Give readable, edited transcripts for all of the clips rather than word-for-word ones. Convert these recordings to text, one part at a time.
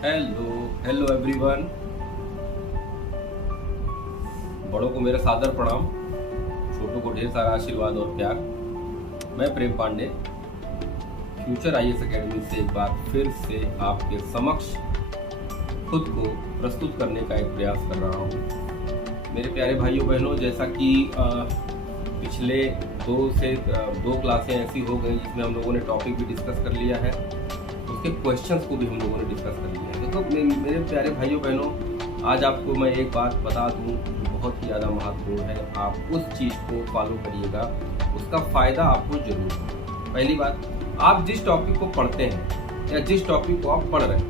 Hello hello everyone. बड़ों को मेरा सादर प्रणाम, छोटों को ढेर सारा आशीर्वाद और प्यार। मैं प्रेम पांडे फ्यूचर आईएएस एकेडमी से एक बार फिर से आपके समक्ष खुद को प्रस्तुत करने का एक प्रयास कर रहा हूँ। मेरे प्यारे भाइयों बहनों, जैसा कि पिछले दो क्लासें ऐसी हो गई जिसमें हम लोगों ने टॉपिक भी डिस्कस कर लिया है, उसके क्वेश्चंस को भी हम लोगों ने डिस्कस कर लिया है। देखो मेरे प्यारे भाइयों बहनों, आज आपको मैं एक बात बता दूं जो बहुत ही ज़्यादा महत्वपूर्ण है। आप उस चीज़ को फॉलो करिएगा, उसका फ़ायदा आपको जरूर होगा। पहली बात, आप जिस टॉपिक को पढ़ते हैं या जिस टॉपिक को आप पढ़ रहे हैं,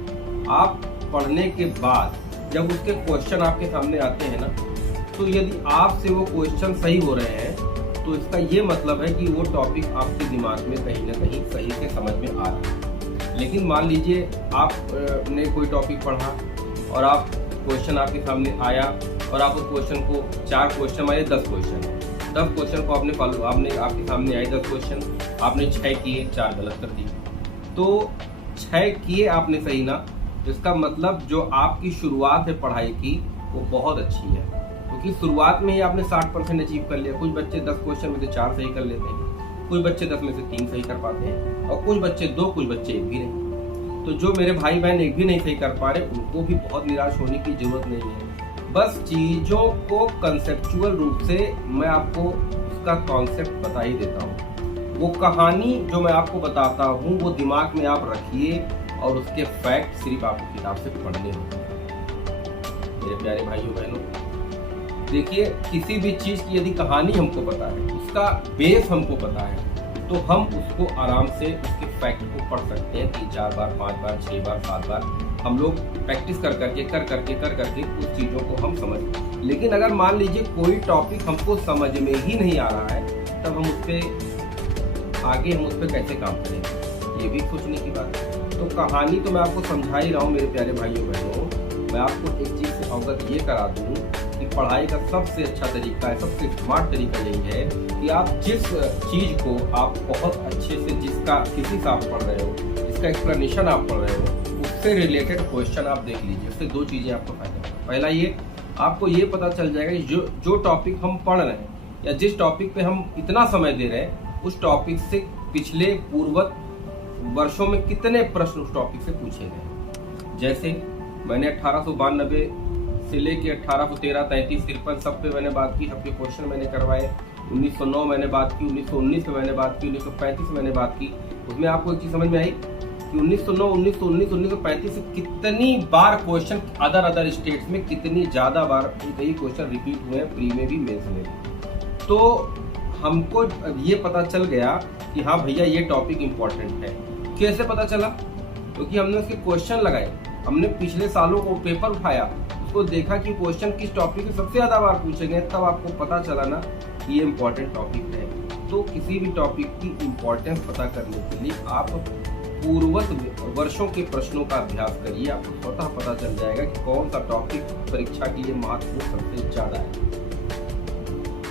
आप पढ़ने के बाद जब उसके क्वेश्चन आपके सामने आते हैं ना, तो यदि आपसे वो क्वेश्चन सही हो रहे हैं तो इसका ये मतलब है कि वो टॉपिक आपके दिमाग में कहीं ना कहीं सही से समझ में आ रहा है। लेकिन मान लीजिए आपने कोई टॉपिक पढ़ा और आप क्वेश्चन आपके सामने आया और आप उस क्वेश्चन को 4 क्वेश्चन माने 10 क्वेश्चन को आपने आपके सामने आए 10 क्वेश्चन, आपने 6 किए, 4 गलत कर दिए। तो 6 किए आपने सही ना, तो इसका मतलब जो आपकी शुरुआत है पढ़ाई की वो बहुत अच्छी है, क्योंकि शुरुआत में ही आपने 60% अचीव कर लिया। कुछ बच्चे 10 क्वेश्चन में से 4 सही कर लेते हैं, कुछ बच्चे 10 में से 3 सही कर पाते हैं, और कुछ बच्चे 2, कुछ बच्चे 1 भी नहीं। तो जो मेरे भाई बहन 1 भी नहीं सही कर पा रहे, उनको भी बहुत निराश होने की जरूरत नहीं है। बस चीजों को कंसेप्चुअल रूप से मैं आपको उसका कॉन्सेप्ट बता ही देता हूँ। वो कहानी जो मैं आपको बताता हूँ वो दिमाग में आप रखिए और उसके फैक्ट सिर्फ आपको किताब से पढ़ने होते हैं। मेरे प्यारे भाइयों बहनों, देखिए, किसी भी चीज की यदि कहानी हमको पता है, उसका बेस हमको पता है, तो हम उसको आराम से उसके फैक्ट को पढ़ सकते हैं। 3, 4 बार, 5 बार, 6 बार, 7 बार हम लोग प्रैक्टिस कर करके उस चीजों को हम समझ। लेकिन अगर मान लीजिए कोई टॉपिक हमको समझ में ही नहीं आ रहा है, तब हम उस पर कैसे काम करेंगे, ये भी सोचने की बात है। तो कहानी तो मैं आपको समझा ही रहा हूँ मेरे प्यारे भाइयों बहनों। मैं आपको एक चीज से अवगत ये करा दूँ कि पढ़ाई का सबसे अच्छा तरीका है, सबसे स्मार्ट तरीका यही है कि आप जिस चीज को आप बहुत अच्छे से किसी से आप पढ़ रहे हो, जिसका एक्सप्लेनेशन आप पढ़ रहे हो, उससे रिलेटेड क्वेश्चन आप देख लीजिए। उससे 2 चीजें आपको फायदा होगा। पहला, ये आपको ये पता चल जाएगा कि जो टॉपिक हम पढ़ रहे हैं या जिस टॉपिक पे हम इतना समय दे रहे हैं, उस टॉपिक से पिछले पूर्वत वर्षों में कितने प्रश्न उस टॉपिक से पूछे गए। जैसे मैंने 1892 से लेके 1813, 33, 53 सब पे मैंने बात की, सबके क्वेश्चन मैंने करवाए। 1909 मैंने बात की, 1919 में मैंने बात की, 1935 में मैंने बात की। उसमें आपको एक चीज समझ में आई कि 1909, 1919, 1935 से कितनी बार क्वेश्चन अदर स्टेट्स में कितनी ज्यादा बार कई क्वेश्चन रिपीट हुए हैं, प्री में भी, मेंस में भी। तो हमको ये पता चल गया कि हाँ भैया ये टॉपिक इम्पोर्टेंट है। कैसे पता चला? क्योंकि हमने उसके क्वेश्चन लगाए, हमने पिछले सालों को पेपर उठाया, उसको देखा कि क्वेश्चन किस टॉपिक से सबसे ज्यादा बार पूछे गए, तब आपको पता चला ना कि ये इम्पोर्टेंट टॉपिक है। तो किसी भी टॉपिक की इम्पोर्टेंस पता करने के लिए आप पूर्वत वर्षों के प्रश्नों का अभ्यास करिए। आपको स्वतः पता चल जाएगा कि कौन सा टॉपिक परीक्षा के लिए महत्वपूर्ण सबसे ज्यादा है।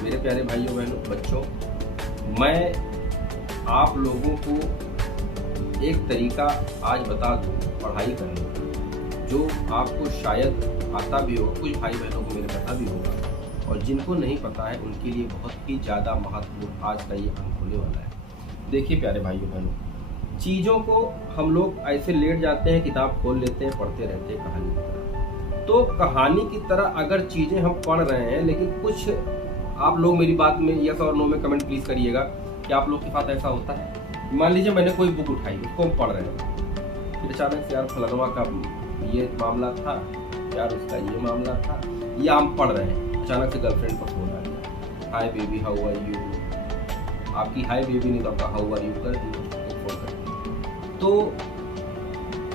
मेरे प्यारे भाइयों बहनों बच्चों, मैं आप लोगों को एक तरीका आज बता दूं पढ़ाई करने का, जो आपको शायद आता भी होगा, कुछ भाई बहनों को मेरे पता भी होगा, और जिनको नहीं पता है उनके लिए बहुत ही ज़्यादा महत्वपूर्ण आज का ये अंक होने वाला है। देखिए प्यारे भाइयों बहनों, चीज़ों को हम लोग ऐसे लेट जाते हैं, किताब खोल लेते हैं, पढ़ते रहते हैं कहानी की तरह। तो कहानी की तरह अगर चीज़ें हम पढ़ रहे हैं, लेकिन कुछ आप लोग मेरी बात में यस और नो में कमेंट प्लीज़ करिएगा कि आप लोग के साथ ऐसा होता है। मान लीजिए मैंने कोई बुक उठाई, उसको हम पढ़ रहे हैं, फिर अचानक से यार फलाना का ये मामला था, यार उसका ये मामला था, या हम पढ़ रहे हैं, अचानक से गर्लफ्रेंड का फोन आ गया, hi baby how are you. आपकी हाय बेबी नहीं तो आपका हाउ आर यू कर दी, फोन कर दी। तो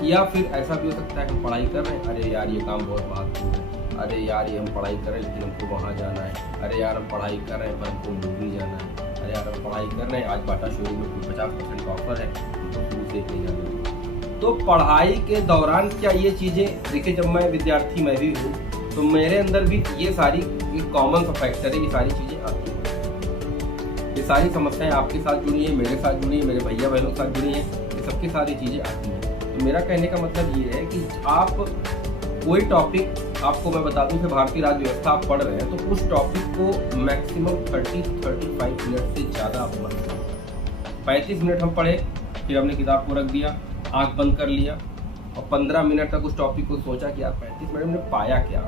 या फिर ऐसा भी हो सकता है हम पढ़ाई कर रहे हैं, अरे यार ये काम बहुत महत्वपूर्ण है, अरे यार ये हम पढ़ाई कर रहे हैं लेकिन हमको वहाँ जाना है, अरे यार हम पढ़ाई कर रहे हैं पर हमको मूवी जाना है, अरे यार हम पढ़ाई कर रहे हैं आज बाटा शोरूम में 50% का ऑफर है, हमको शूज देखने जाना है। तो पढ़ाई के दौरान क्या ये चीज़ें, देखिए जब मैं विद्यार्थी मैं भी हूँ, तो मेरे अंदर भी ये सारी कॉमन सा फैक्टर है, ये सारी चीज़ें आती हैं। ये सारी समस्याएं आपके साथ जुड़ी हैं, मेरे साथ जुड़ी हैं, मेरे भैया बहनों के साथ जुड़ी हैं, ये सबकी सारी चीज़ें आती हैं। तो मेरा कहने का मतलब ये है कि आप कोई टॉपिक, आपको मैं बता दूं कि भारतीय राज्य व्यवस्था आप पढ़ रहे हैं तो उस टॉपिक को मैक्सिमम 30-35 मिनट से ज़्यादा आप मत पढ़ें। 35 मिनट हम पढ़े, फिर हमने किताब को रख दिया, आंख बंद कर लिया और 15 मिनट तक उस टॉपिक को सोचा कि यार 35 मिनट में पाया क्या।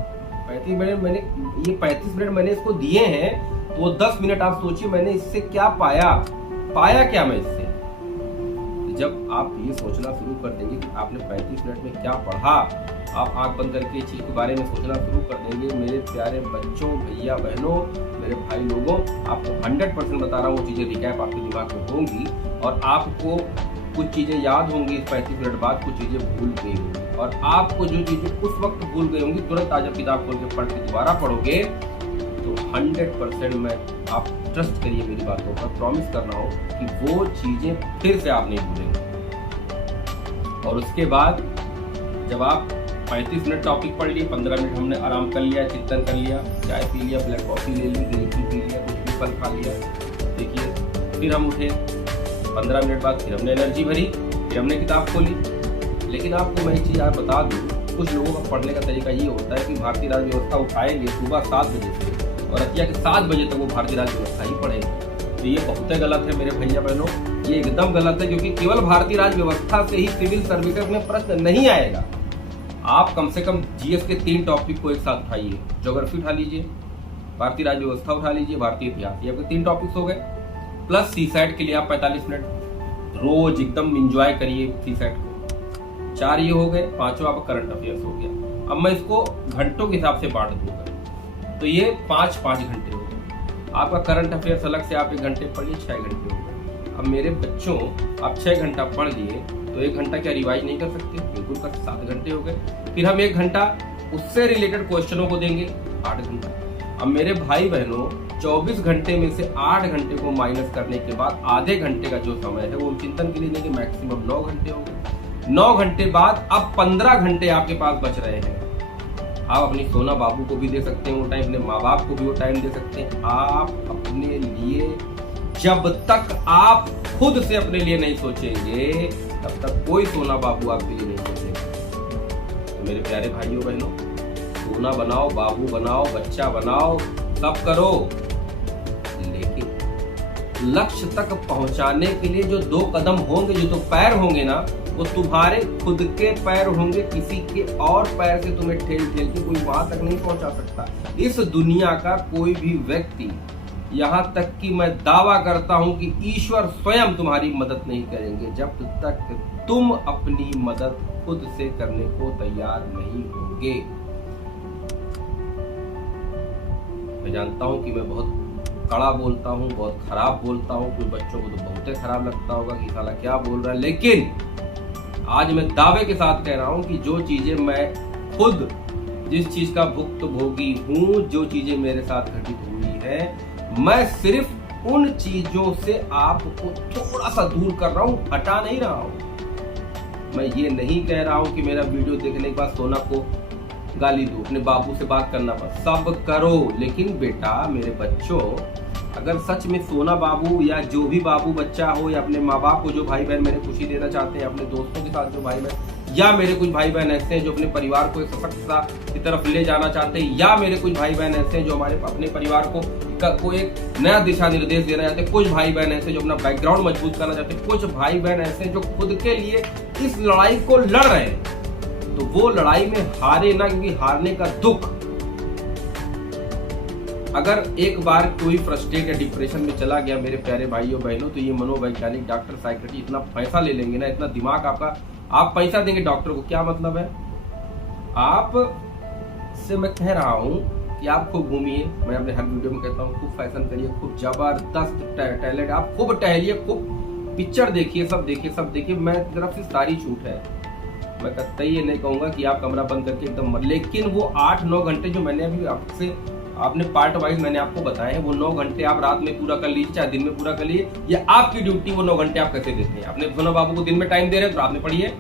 35 मिनट मैंने इसको दिए हैं, तो वो 10 मिनट आप सोचिए मैंने इससे क्या पाया क्या मैं इससे। जब आप ये सोचना शुरू कर देंगे कि आपने 35 मिनट में क्या पढ़ा, आप आंख बंद करके इस चीज के बारे में सोचना शुरू कर देंगे, मेरे प्यारे बच्चों, भैया बहनों, मेरे भाई लोगों, आपको 100% बता रहा हूँ वो चीजें रिकैप आपके दिमाग में होंगी और आपको कुछ चीजें याद होंगी। 35 मिनट बाद कुछ चीजें भूल गई होंगी और आपको जो चीजें उस वक्त भूल गई होंगी, तुरंत आज जब किताब खोल के पढ़ के दोबारा पढ़ोगे तो 100% में आप ट्रस्ट करिए मेरी बातों पर, प्रॉमिस कर रहा हूँ कि वो चीजें फिर से आप नहीं भूलेंगे। और उसके बाद जब आप 35 मिनट टॉपिक पढ़ लिए, 15 मिनट हमने आराम कर लिया, चिंतन कर लिया, चाय पी लिया, ब्लैक कॉफी ले ली, ग्रीन टी पी लिया, कुछ भी फल खा लिया, देखिए फिर हम उठे, 15 मिनट बाद फिर हमने एनर्जी भरी, फिर हमने किताब खोली। लेकिन आपको मैं एक चीज़ आज बता दूँ, कुछ लोगों का पढ़ने का तरीका ये होता है कि भारतीय राज्य व्यवस्था उठाएंगे सुबह 7 बजे से और रतिया के 7 बजे तक वो भारतीय राज्य व्यवस्था ही पढ़ेंगे। तो ये बहुत गलत है मेरे भैया बहनों, ये एकदम गलत है, क्योंकि केवल भारतीय राज्य व्यवस्था से ही सिविल सर्विसेज में प्रश्न नहीं आएगा। आप कम से कम जीएस के 3 टॉपिक को एक साथ उठाइए, ज्योग्राफी उठा लीजिए, भारतीय राज्य व्यवस्था उठा लीजिए, भारतीय इतिहास, ये आपके 3 टॉपिक्स हो गए। प्लस सीसैट के लिए आप 45 मिनट रोज एकदम एंजॉय करिए सीसैट को, 4 ये हो गए, 5वां आपका करंट अफेयर्स हो गया। अब मैं इसको घंटों के हिसाब से बांट दूंगा, तो ये 5 घंटे हो गए। आपका करंट अफेयर्स अलग से आप 1 घंटे पढ़िए, 6 घंटे हो गए। अब मेरे बच्चों, आप 6 घंटा पढ़ लिए तो 1 घंटा क्या रिवाइज नहीं कर सकते? बिल्कुल कर, 7 घंटे हो गए। फिर हम 1 घंटा उससे रिलेटेड क्वेश्चनों को देंगे, 8 घंटा। अब मेरे भाई बहनों, 24 घंटे में से 8 घंटे को माइनस करने के बाद आधे घंटे का जो समय है वो चिंतन के लिए देंगे, मैक्सिमम 9 घंटे हो गए। 9 घंटे बाद अब 15 घंटे आपके पास बच रहे हैं। आप अपनी सोना बाबू को भी दे सकते हैं वो टाइम, अपने माँ बाप को भी वो टाइम दे सकते हैं। आप अपने लिए, जब तक आप खुद से अपने लिए नहीं सोचेंगे तब तक कोई सोना बाबू आपके लिए नहीं सोचेगा। तो मेरे प्यारे भाइयों बहनों, सोना बनाओ, बाबू बनाओ, बच्चा बनाओ, सब करो, लेकिन लक्ष्य तक पहुंचाने के लिए जो 2 कदम होंगे, जो 2 पैर होंगे ना, वो तुम्हारे खुद के पैर होंगे। किसी के और पैर से तुम्हें ठेल ठेल के कोई वहां तक नहीं पहुंचा सकता। इस दुनिया का कोई भी व्यक्ति, यहाँ तक कि मैं दावा करता हूं कि ईश्वर स्वयं तुम्हारी मदद नहीं करेंगे जब तक तुम अपनी मदद खुद से करने को तैयार नहीं होगे। मैं जानता हूं कि मैं बहुत कड़ा बोलता हूं, बहुत खराब बोलता हूं, कुछ बच्चों को तो बहुत खराब लगता होगा कि साला क्या बोल रहा है, लेकिन आज मैं दावे के साथ कह रहा हूं कि जो चीजें मैं खुद, जिस चीज का भुक्तभोगी हूं, जो चीजें मेरे साथ घटित हुई है, मैं सिर्फ उन चीजों से आपको थोड़ा सा दूर कर रहा हूं, हटा नहीं रहा हूं। मैं ये नहीं कह रहा हूं कि मेरा वीडियो देखने के बाद सोना को गाली दो, अपने बाबू से बात करना पड़, सब करो, लेकिन बेटा, मेरे बच्चों, अगर सच में सोना बाबू या जो भी बाबू बच्चा हो, या अपने माँ बाप को जो भाई बहन मेरे खुशी देना चाहते हैं, अपने दोस्तों के साथ जो भाई बहन, या मेरे कुछ भाई बहन ऐसे हैं जो अपने परिवार को एक सशक्तता की तरफ ले जाना चाहते हैं, या मेरे कुछ भाई बहन ऐसे हैं जो हमारे अपने परिवार को एक नया दिशा निर्देश देना चाहते हैं, कुछ भाई बहन ऐसे जो अपना बैकग्राउंड मजबूत करना चाहते हैं, कुछ भाई बहन ऐसे जो खुद के लिए इस लड़ाई को लड़ रहे हैं, तो वो लड़ाई में हारे ना, क्योंकि हारने का दुख, अगर एक बार कोई फ्रस्ट्रेट या डिप्रेशन में चला गया मेरे प्यारे भाइयों बहनों, तो ये मनोवैज्ञानिक डॉक्टर, साइकियाट्रिस्ट इतना पैसा ले लेंगे ना, इतना दिमाग आपका, आप पैसा देंगे डॉक्टर को, क्या मतलब है? आप से मैं कह रहा हूं कि आप खूब घूमिए, मैं अपने हर वीडियो में कहता हूं, खूब फैशन करिए, खूब जबरदस्त टैलेंट, आप खूब टहलिए, खूब पिक्चर देखिए, सब देखिए, मैं तरफ से सारी छूट है। मैं कतई ये नहीं कहूंगा कि आप कमरा बंद करके एकदम, लेकिन वो 8-9 घंटे जो मैंने अभी आपने पार्ट वाइज मैंने आपको बताया है, वो 9 घंटे आप रात में पूरा कर लीजिए, चाहे दिन में पूरा कर लीजिए, या आपकी ड्यूटी वो 9 घंटे आप कैसे देते हैं। अपने सोना बाबू को दिन में टाइम दे रहे हैं तो रात में पढ़िए,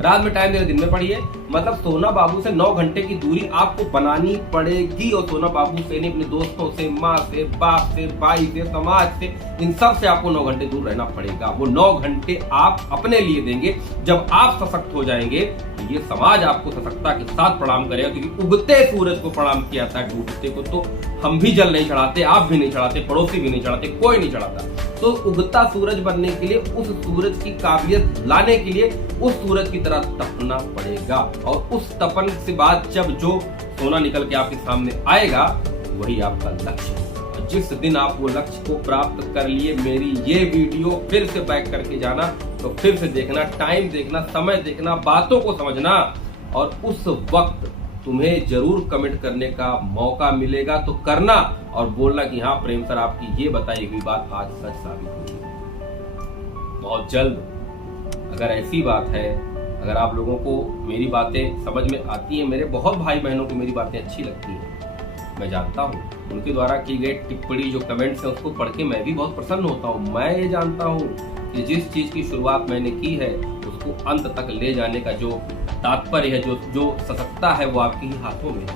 रात में टाइम दे रहे दिन में पढ़िए। मतलब सोना बाबू से 9 घंटे की दूरी आपको बनानी पड़ेगी, और सोना बाबू से नहीं, अपने दोस्तों से, माँ से, बाप से, भाई से, समाज से, इन सब से आपको 9 घंटे दूर रहना पड़ेगा। वो 9 घंटे आप अपने लिए देंगे। जब आप सशक्त हो जाएंगे तो ये समाज आपको सशक्तता के साथ प्रणाम करेगा, क्योंकि उगते सूरज को प्रणाम किया था, डूबते को तो हम भी जल नहीं चढ़ाते, आप भी नहीं चढ़ाते, पड़ोसी भी नहीं चढ़ाते, कोई नहीं चढ़ाता। तो उगता सूरज बनने के लिए, उस सूरज की काबिलियत लाने के लिए उस सूरज की तरह तपना पड़ेगा। और उस तपन से बाद जब जो सोना निकल के आपके सामने आएगा वही आपका लक्ष्य है। जिस दिन आप वो लक्ष्य को प्राप्त कर लिए, मेरी ये वीडियो फिर से बैक करके जाना, तो फिर से देखना, टाइम देखना, समय देखना, बातों को समझना, और उस वक्त तुम्हें जरूर कमेंट करने का मौका मिलेगा तो करना, और बोलना कि हाँ प्रेम सर आपकी ये बताई हुई बात आज सच साबित हुई। बहुत जल्द अगर ऐसी बात है, अगर आप लोगों को मेरी बातें समझ में आती हैं, मेरे बहुत भाई बहनों को मेरी बातें अच्छी लगती हैं, मैं जानता हूँ, उनके द्वारा की गई टिप्पणी जो कमेंट्स है उसको पढ़ के मैं भी बहुत प्रसन्न होता हूँ। मैं ये जानता हूँ कि जिस चीज की शुरुआत मैंने की है उसको अंत तक ले जाने का जो तात्पर्य है, जो सशक्तता है, वो आपके ही हाथों में है।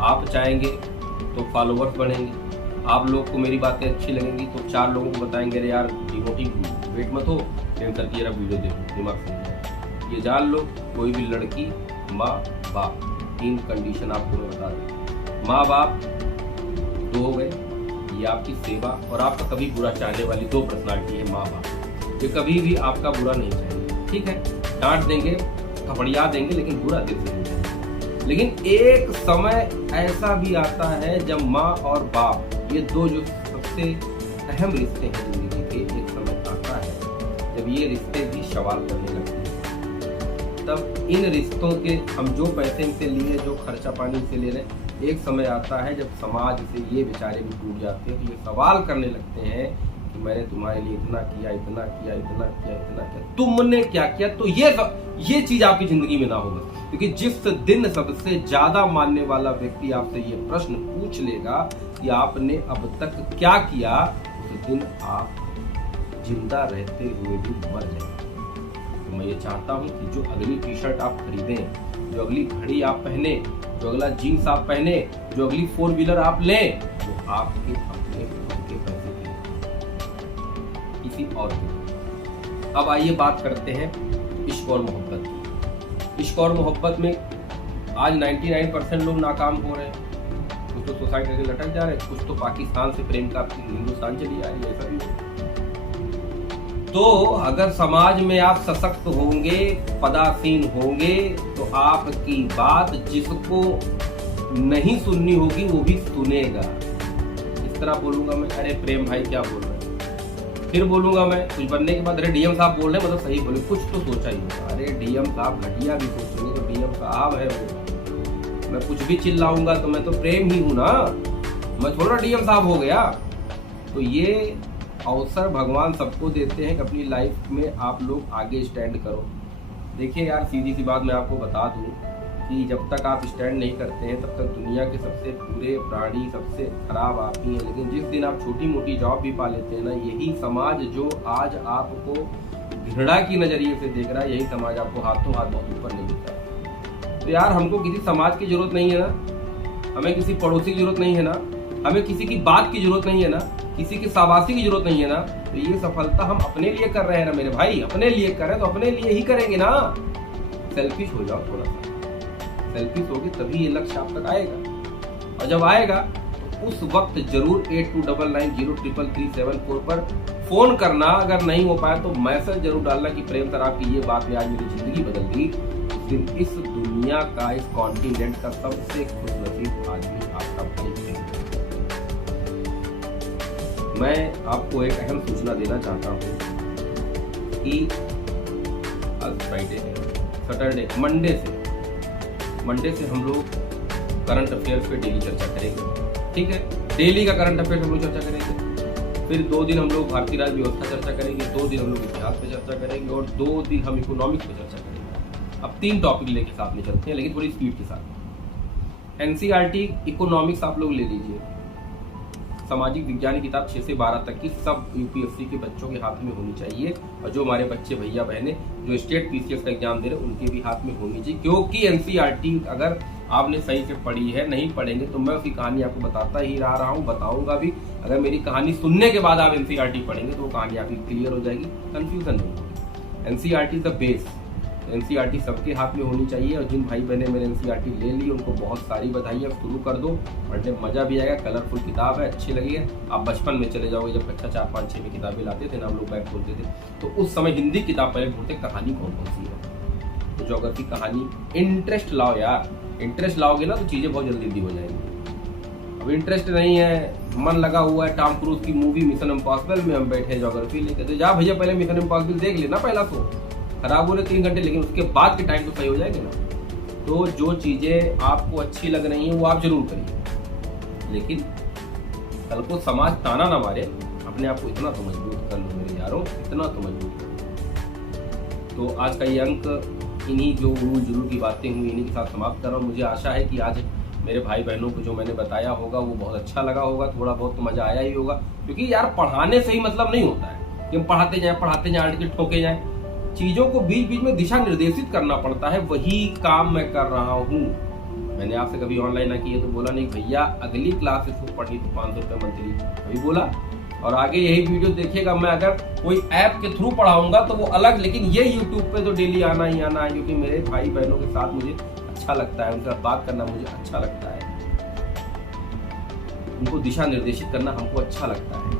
आप चाहेंगे तो फॉलोवर्स बढ़ेंगे, आप लोग को मेरी बातें अच्छी लगेंगी तो 4 लोगों को बताएंगे अरे यार डिमोटिवेट मत हो, प्रेम सर की वीडियो देखो, दिमाग से ये जान लो। कोई भी लड़की, माँ बाप, 3 कंडीशन आपको मैं बता दूं। माँ बाप 2 हो गए, ये आपकी सेवा और आपका कभी बुरा चाहने वाली 2 पर्सनालिटी है माँ बाप। ये कभी भी आपका बुरा नहीं चाहेंगे, ठीक है, डांट देंगे, थपड़िया देंगे, लेकिन बुरा दिल से नहीं चाहेंगे। लेकिन एक समय ऐसा भी आता है जब माँ और बाप, ये 2 जो सबसे अहम रिश्ते हैं जिंदगी के, एक समय आता है जब ये रिश्ते भी सवाल करने लगते हैं। तब इन रिश्तों के हम जो पैसे इनसे लिए, जो खर्चा पानी इनसे ले रहे, एक समय आता है जब समाज से ये बेचारे भी टूट जाते हैं, तो ये सवाल करने लगते हैं कि मैंने तुम्हारे लिए इतना किया, इतना किया, इतना किया, इतना किया, तुमने क्या किया। तो ये चीज आपकी जिंदगी में ना होगा, क्योंकि जिस दिन सबसे ज्यादा मानने वाला व्यक्ति आपसे ये प्रश्न पूछ लेगा कि आपने अब तक क्या किया, उस दिन आप जिंदा रहते हुए भी मर जाएंगे। तो मैं ये चाहता हूं कि जो अगली टी शर्ट आप खरीदें, जो अगली घड़ी आप पहने, जो अगला जीन्स आप पहने, जो अगली 4 व्हीलर आप लें, वो आपके अपने खुद के पैसे के, किसी और के। अब आइए बात करते हैं इश्क और मोहब्बत की। इश्क और मोहब्बत में आज 99% लोग नाकाम हो रहे हैं। कुछ तो सुसाइड करके लटक जा रहे हैं, कुछ तो पाकिस्तान से प्रेम का हिंदुस्तान चली आ रही है, ऐसा भी हो। तो अगर समाज में आप सशक्त होंगे, पदासीन होंगे, तो आपकी बात जिसको नहीं सुननी होगी वो भी सुनेगा। इस तरह बोलूंगा मैं, अरे प्रेम भाई क्या बोल रहे हैं, फिर बोलूंगा मैं कुछ बनने के बाद, अरे डीएम साहब बोल रहे हैं, मतलब सही बोले, कुछ तो सोचा ही होगा। अरे डीएम साहब घटिया भी सोचेंगे तो डीएम साहब है वो, मैं कुछ भी चिल्लाऊंगा तो मैं तो प्रेम ही हूं ना, मैं थोड़ा डीएम साहब हो गया। तो ये अवसर भगवान सबको देते हैं कि अपनी लाइफ में आप लोग आगे स्टैंड करो। देखिए यार, सीधी सी बात मैं आपको बता दूं कि जब तक आप स्टैंड नहीं करते हैं तब तक दुनिया के सबसे बुरे प्राणी, सबसे खराब आप ही हैं। लेकिन जिस दिन आप छोटी मोटी जॉब भी पा लेते हैं ना, यही समाज जो आज आपको घृणा की नजरिए से देख रहा है, यही समाज आपको हाथों हाथ बहुत ऊपर नहीं देता है। तो यार हमको किसी समाज की जरूरत नहीं है ना, हमें किसी पड़ोसी की जरूरत नहीं है ना, हमें किसी की बात की जरूरत नहीं है ना, किसी की शाबाशी की जरूरत नहीं है ना। तो ये सफलता हम अपने लिए कर रहे हैं ना मेरे भाई, अपने लिए कर रहे हैं तो अपने लिए ही करेंगे ना। सेल्फिश हो जाओ थोड़ा सा, सेल्फिश होगे तभी ये लक्ष्य आप तक आएगा। और जब आएगा तो उस वक्त जरूर 8299033374 पर फोन करना। अगर नहीं हो पाया तो मैसेज जरूर डालना कि प्रेम सर आपकी ये बात में आज मेरी जिंदगी बदल दी। उस दिन इस दुनिया का, इस कॉन्टिनेंट का सबसे खुशनसीब आदमी आपका भाई है। मैं आपको एक अहम सूचना देना चाहता हूँ कि आज फ्राइडे है, सैटरडे, मंडे से हम लोग करंट अफेयर्स पे डेली चर्चा करेंगे, ठीक है। डेली का करंट अफेयर्स हम लोग चर्चा करेंगे। फिर 2 दिन हम लोग भारतीय राज्य व्यवस्था चर्चा करेंगे, 2 दिन हम लोग इतिहास पे चर्चा करेंगे और 2 दिन हम इकोनॉमिक्स पे चर्चा करेंगे। अब 3 टॉपिक लेके साथ में चलते हैं, लेकिन थोड़ी स्पीड के साथ। एनसीईआरटी इकोनॉमिक्स आप लोग ले लीजिए, सामाजिक विज्ञान की किताब 6 से 12 तक की सब यूपीएससी के बच्चों के हाथ में होनी चाहिए, और जो हमारे बच्चे भैया बहने जो स्टेट पीसीएस का एग्जाम दे रहे हैं उनके भी हाथ में होनी चाहिए। क्योंकि एनसीईआरटी अगर आपने सही से पढ़ी है, नहीं पढ़ेंगे तो मैं उसकी कहानी आपको बताता ही रहा हूँ, बताऊंगा भी। अगर मेरी कहानी सुनने के बाद आप एनसीईआरटी पढ़ेंगे तो वो कहानी आपकी क्लियर हो जाएगी, कंफ्यूजन नहीं होगी। NCERT is the base. NCERT सबके हाथ में होनी चाहिए, और जिन भाई बहने मेरे एनसीईआरटी ले ली उनको बहुत सारी बधाइयाँ। शुरू कर दो, पढ़ने में मजा भी आएगा, कलरफुल किताब है, अच्छी लगी है। आप बचपन में चले जाओगे जब कक्षा 4, 5, 6 में किताबें लाते थे ना, हम लोग बैग खोलते थे, तो उस समय हिंदी किताब पहले ढूंढते कहानी कौन कौन सी है। तो ज्योग्राफी कहानी इंटरेस्ट लाओ यार, इंटरेस्ट लाओगे ना तो चीजें बहुत जल्दी हो जाएंगी। अब इंटरेस्ट नहीं है, मन लगा हुआ है टॉम क्रूज की मूवी मिशन इम्पॉसिबल में हम बैठे ज्योग्राफी लेकर, तो जा भैया पहले मिशन इम्पॉसिबल देख लेना पहला तो, खराब हो रहे 3 घंटे, लेकिन उसके बाद के टाइम तो सही हो जाएंगे ना। तो जो चीजें आपको अच्छी लग रही हैं वो आप जरूर करिए, लेकिन कल को समाज ताना ना मारे, अपने आप को इतना तो मजबूत कर लो मेरे यारों, इतना तो मजबूत कर लो। तो आज का ये अंक इन्हीं जो रूल जरूर की बातें हुई इन्हीं के साथ समाप्त कर रहा हूँ। मुझे आशा है कि आज मेरे भाई बहनों को जो मैंने बताया होगा वो बहुत अच्छा लगा होगा, थोड़ा बहुत तो मजा आया ही होगा। क्योंकि यार पढ़ाने से ही मतलब नहीं होता है कि हम पढ़ाते जाएं आर्टिकल ठोके जाएं, चीजों को बीच बीच में दिशा निर्देशित करना पड़ता है, वही काम मैं कर रहा हूँ। मैंने आपसे कभी ऑनलाइन ना किए तो बोला नहीं भैया अगली क्लास इसको पढ़नी तो 500 रुपये मंथली, अभी बोला। और आगे यही वीडियो देखिएगा, मैं अगर कोई ऐप के थ्रू पढ़ाऊंगा तो वो अलग, लेकिन ये यूट्यूब पे तो डेली आना ही आना है, क्योंकि मेरे भाई बहनों के साथ मुझे अच्छा लगता है, उनके साथ बात करना मुझे अच्छा लगता है, उनको दिशा निर्देशित करना हमको अच्छा लगता है।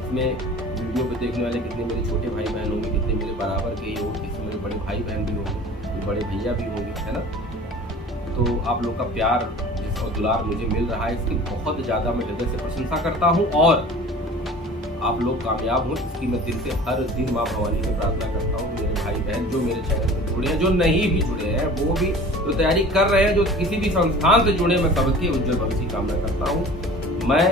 इसमें वीडियो पे देखने वाले कितने मेरे छोटे भाई बहन होंगे, कितने मेरे बराबर के ही होंगे, कितने मेरे बड़े भाई बहन भी होंगे, बड़े भैया भी होंगे, है ना। तो आप लोग का प्यार और दुलार मुझे मिल रहा है, इसकी बहुत ज़्यादा मैं हृदय से प्रशंसा करता हूँ, और आप लोग कामयाब हो इसकी मैं दिल से हर दिन माँ भवानी से प्रार्थना करता हूँ। मेरे भाई बहन जो मेरे चैनल से जुड़े हैं, जो नहीं भी जुड़े हैं, वो भी जो तैयारी कर रहे हैं, जो किसी भी संस्थान से जुड़े, मैं सबके उज्जवल भविष्य की कामना करता हूँ। मैं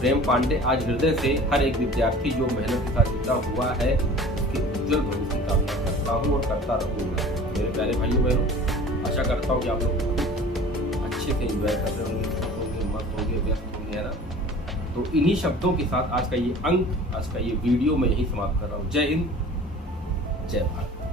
प्रेम पांडे आज हृदय से हर एक विद्यार्थी जो मेहनत के साथ जुड़ा हुआ है उसके उज्जवल भविष्य की कामना करता हूँ और करता रहूँगा। मेरे प्यारे भाइयों बहनों, आशा करता हूँ कि आप लोग अच्छे से एंजॉय कर रहे होंगे, मस्त होंगे, व्यस्त होंगे, है ना। तो इन्हीं शब्दों के साथ आज का ये अंक, आज का ये वीडियो मैं यही समाप्त कर रहा हूँ। जय हिंद, जय भारत।